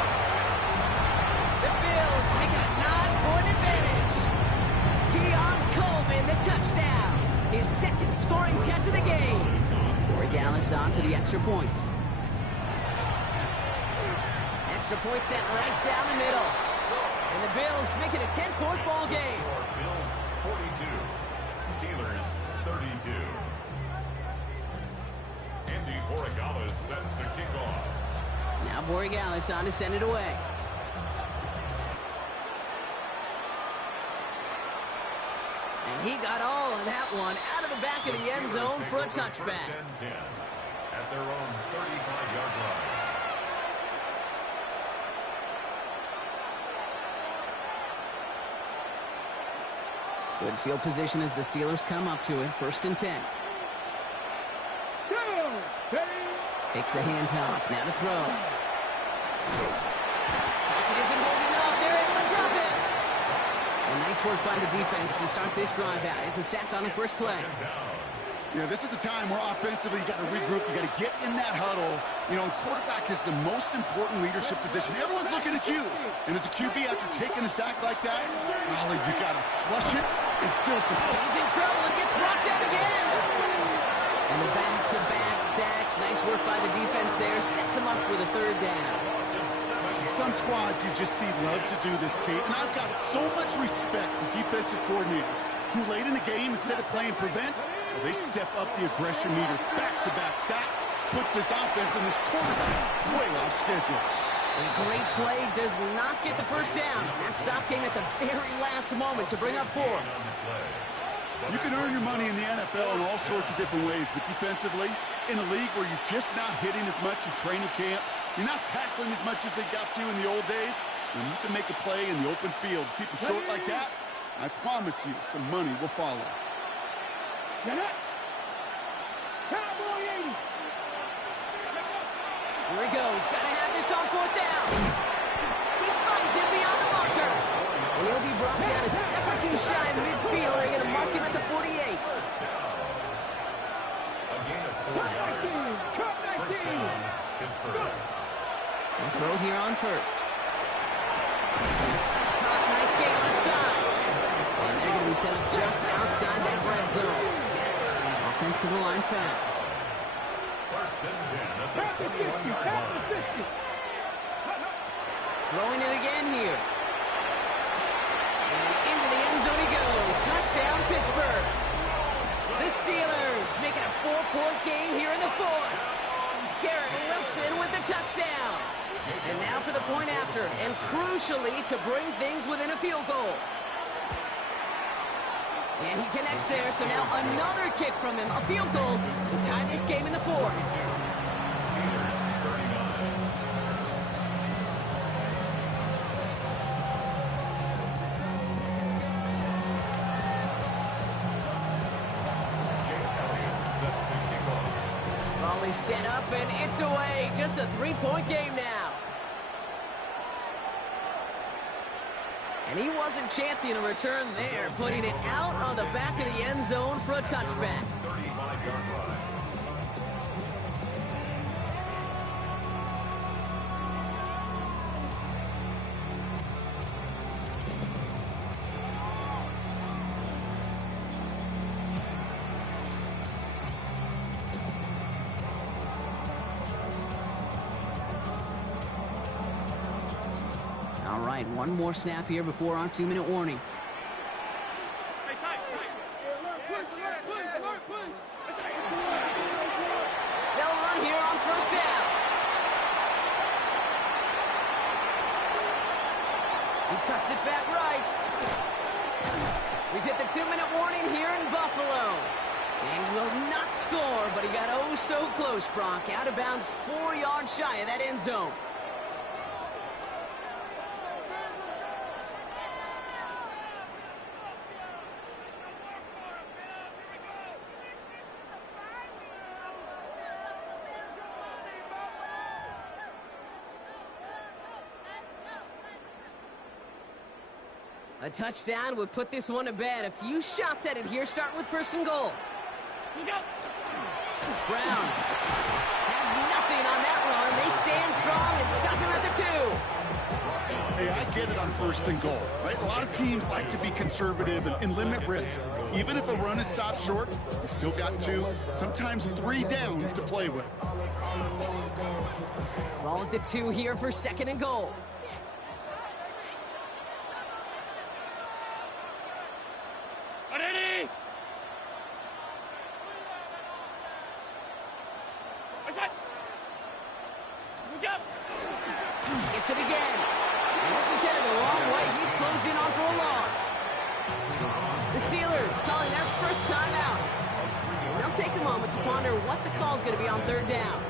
The Bills make it a 9-point advantage. Keon Coleman, the touchdown. His second scoring catch of the game. Corey Gallis on for the extra point. Extra point sent right down the middle. And the Bills make it a 10-point ball game. Bills 42, Steelers 32. Andy Borregales set to kick off. Now Borregales on to send it away. And he got all of that one out of the back of the end zone for a touchback. First and 10 at their own 35-yard line. Good field position as the Steelers come up to it. First and 10. Takes the handoff. Now to throw. Pocket isn't holding up. They're able to drop it. Well, nice work by the defense to start this drive out. It's a sack on the first play. Yeah, this is a time where offensively you got to regroup. You got to get in that huddle. You know, quarterback is the most important leadership position. Everyone's looking at you. And as a QB, after taking a sack like that, well, you got to flush it and still support. He's in trouble and gets brought down again. And the back-to-back sacks. Nice work by the defense there. Sets him up with a third down. Some squads you just see love to do this, Kate. And I've got so much respect for defensive coordinators who late in the game, instead of playing prevent, well, they step up the aggression meter. Back-to-back sacks puts this offense and this quarterback way off schedule. And a great play does not get the first down. That stop came at the very last moment to bring up 4. You can earn your money in the NFL in all sorts of different ways, but defensively, in a league where you're just not hitting as much in training camp, you're not tackling as much as they got to in the old days, when you can make a play in the open field, keep it short like that, I promise you some money will follow. Cowboy 80. Here he goes. Got to have this on fourth down. He finds him beyond the marker. And he'll be brought down a step or two shy of midfield. They're going to mark him at the 48. A gain of 4 yards. First down, Pittsburgh. And throw here on first. Nice game left side. And they're going to be set up just outside that red zone. Offensive line fast. First and 10 at the 21-yard line. Throwing it again here. And into the end zone he goes. Touchdown, Pittsburgh. The Steelers make it a 4-point game here in the fourth. Garrett Wilson with the touchdown. And now for the point after, and crucially to bring things within a field goal. And he connects there, so now another kick from him, a field goal, to tie this game in the fourth. Steelers 39. Jake Elliott set to kick off. Volley set up, and it's away. Just a 3-point game now. And he wasn't chancing a return there, putting it out on the back of the end zone for a touchback. 35-yard line. All right, one more snap here before our 2-minute warning. They'll run here on first down. He cuts it back right. We've hit the 2-minute warning here in Buffalo. And he will not score, but he got oh so close, Brock. Out of bounds, 4 yards shy of that end zone. A touchdown would put this one to bed. A few shots at it here, starting with 1st and goal. Brown has nothing on that run. They stand strong and stop him at the 2. Hey, I get it on 1st and goal, right? A lot of teams like to be conservative and limit risk. Even if a run is stopped short, you still got 2, sometimes 3 downs to play with. Ball at the 2 here for 2nd and goal. Gets it again. And this is headed the wrong way. He's closed in on for a loss. The Steelers calling their first time out. And they'll take a moment to ponder what the call is going to be on 3rd down.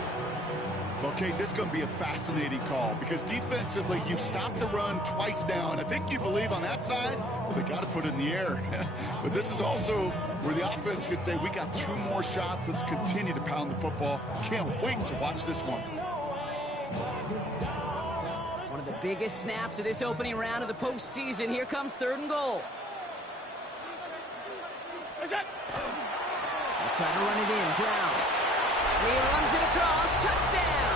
Okay, this is going to be a fascinating call because defensively, you've stopped the run twice now, and I think you believe on that side, well, they got to put it in the air. But this is also where the offense could say, we got 2 more shots. Let's continue to pound the football. Can't wait to watch this one. One of the biggest snaps of this opening round of the postseason. Here comes 3rd and goal. They'll try to run it in. Brown. He runs it across. Touchdown!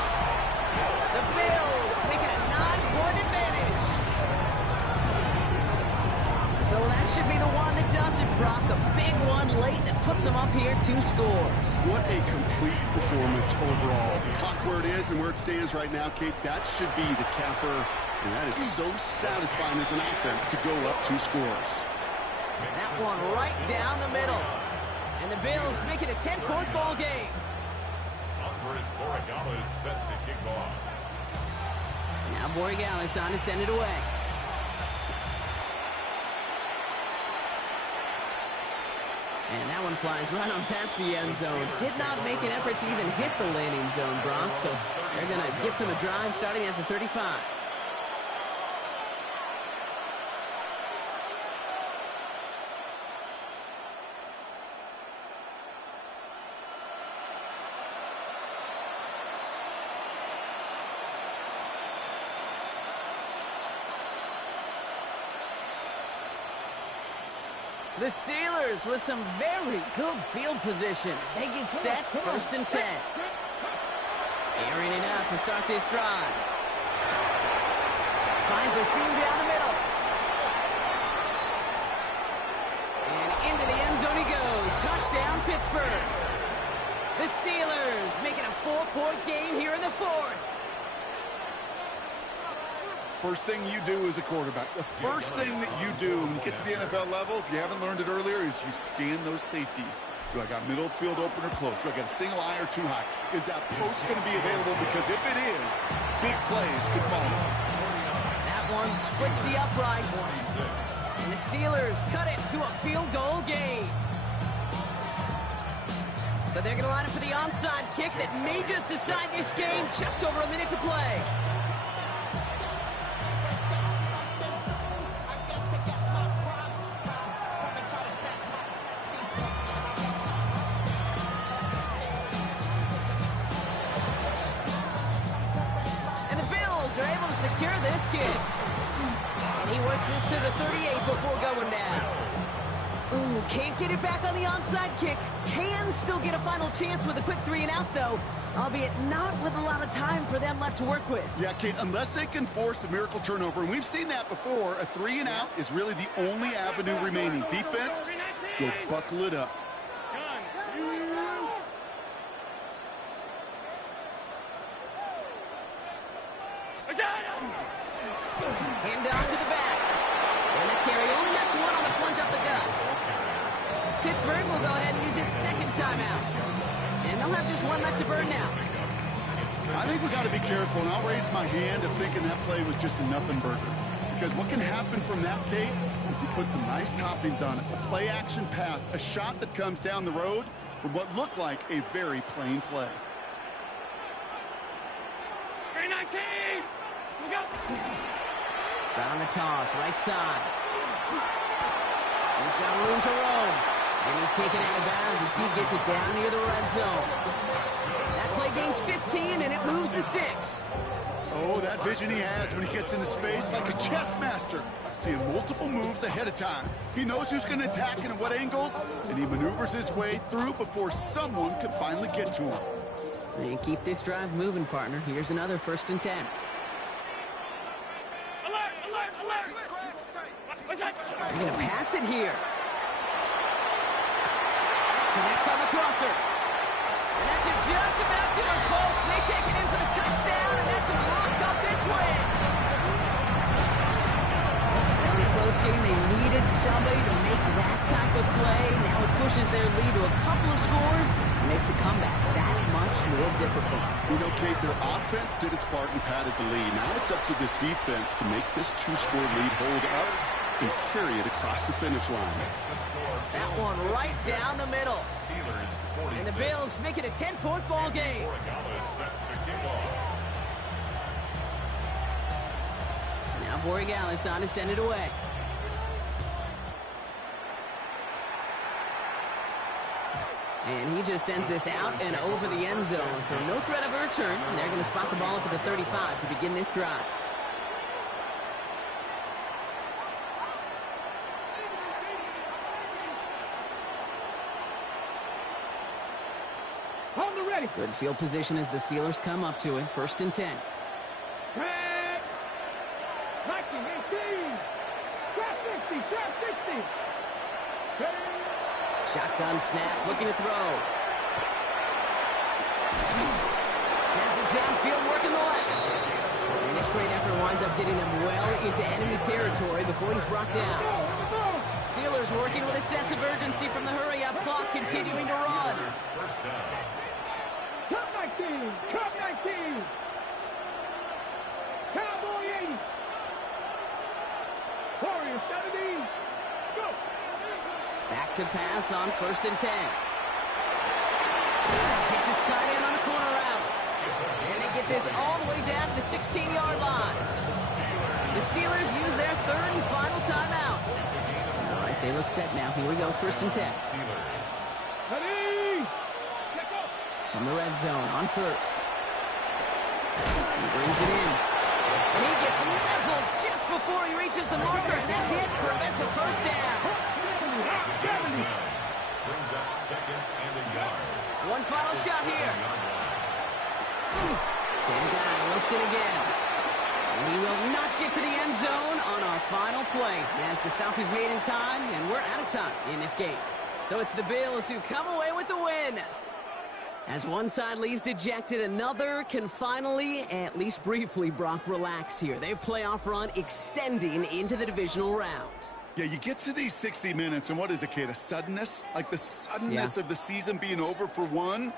The Bills making a 9-point advantage. So that should be the one that does it, Brock. A big one late that puts them up here 2 scores. What a complete performance overall. The clock where it is and where it stands right now, Kate, that should be the capper. And that is so satisfying as an offense to go up 2 scores. That one right down the middle. And the Bills make it a 10-point ball game. Andres Borregales set to kick off. Now Borregales on to send it away. And that one flies right on past the end zone. Did not make an effort to even hit the landing zone, Brock. So they're going to gift him a drive starting at the 35. The Steelers with some very good field positions. They get set, 1st and 10. Airing it out to start this drive. Finds a seam down the middle. And into the end zone he goes. Touchdown, Pittsburgh. The Steelers making a 4-point game here in the 4th. First thing you do as a quarterback, the first thing that you do when you get to the NFL level, if you haven't learned it earlier, is you scan those safeties. Do I got middle field open or close? Do I got a single eye or 2 high? Is that post going to be available? Because if it is, big plays could follow. That one splits the uprights. And the Steelers cut it to a field goal game. So they're going to line up for the onside kick that may just decide this game. Just over a minute to play. Are able to secure this kick. And he works this to the 38 before going down. Ooh, can't get it back on the onside kick. Can still get a final chance with a quick 3 and out, though. Albeit not with a lot of time for them left to work with. Yeah, Kate, unless they can force a miracle turnover, and we've seen that before, a 3 and out is really the only avenue remaining. Defense, go buckle it up. Hand off to the back. And that carry only nets 1 on the plunge up the gut. Pittsburgh will go ahead and use its 2nd timeout. And they'll have just 1 left to burn now. I think we got to be careful, and I'll raise my hand of thinking that play was just a nothing burger. Because what can happen from that, Kate, is you put some nice toppings on it. A play-action pass, a shot that comes down the road, from what looked like a very plain play. Green 19! We go! Down the toss, right side. He's got room to roam. And he's taken out of bounds as he gets it down near the red zone. That play gains 15, and it moves the sticks. Oh, that vision he has when he gets into space like a chess master, seeing multiple moves ahead of time. He knows who's going to attack and at what angles, and he maneuvers his way through before someone can finally get to him. And keep this drive moving, partner. Here's another 1st and 10. Alert! Alert! Alert! What's that? They're going to pass it here. Connects on the crosser. And that should just about do it, folks. They take it in for the touchdown, and that should lock up this win. In a close game, they needed somebody to make that type of play. Now it pushes their lead to a couple of scores and makes a comeback that much more difficult. You know, Kate, their offense did its part and padded the lead. Now it's up to this defense to make this 2-score lead hold up and carry it across the finish line. That one right down the middle. And the Bills make it a 10-point ball game. Now Borregales on to send it away. And he just sends this out and over the end zone. So no threat of a return. And they're going to spot the ball up at the 35 to begin this drive. Hold the ready. Good field position as the Steelers come up to it. 1st and 10. Trap! 19, 18! Trap 60! Trap 60! Shotgun snap, looking to throw. Has it downfield, working the left. And this great effort winds up getting them well into enemy territory before he's brought down. Steelers working with a sense of urgency from the hurry-up clock, continuing to run. Cup 19! Cup 19! Cowboy 80! Warrior 70! Go! Back to pass on 1st and 10. Hits his tight end on the corner route. And they get this all the way down to the 16-yard line. The Steelers use their 3rd and final timeout. All right, they look set now. Here we go, 1st and 10. Ready! Let go! From the red zone on 1st. He brings it in. And he gets leveled just before he reaches the marker, and that hit prevents a 1st down. Brings up 2nd and a yard. One final shot here. Same guy, Wilson again. And he will not get to the end zone on our final play as the stop is made in time, and we're out of time in this game. So it's the Bills who come away with the win. As one side leaves dejected, another can finally, at least briefly, Brock, relax here. Their playoff run extending into the divisional round. Yeah, you get to these 60 minutes, and what is it, Kate? A suddenness? Like the suddenness of the season being over for one?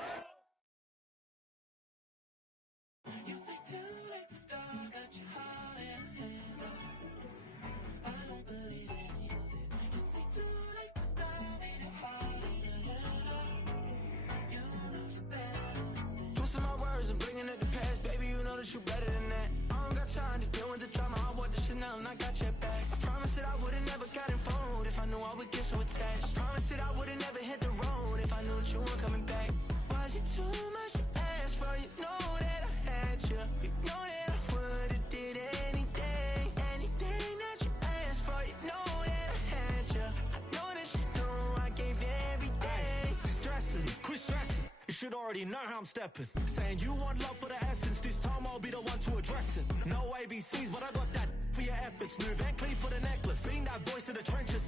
Twisting my words and bringing it to pass, baby, you know that you better than that. I don't got time to deal with the drama, I want the Chanel and I got your back. I promised that I would've never gotten phoned if I knew I would get so attached. I promised that I would've never hit the road if I knew that you weren't coming back. Was it too much to ask for? You know that I had you. You know that I would've did anything, anything that you asked for. You know that I had you. I know that you know I gave you everything. Stressing, quit stressing. You should already know how I'm stepping. Saying you want love for the essence, this time I'll be the one to address it. No ABCs, but I got that for your efforts. New Van Cleef for the necklace. Being that voice of the trenches.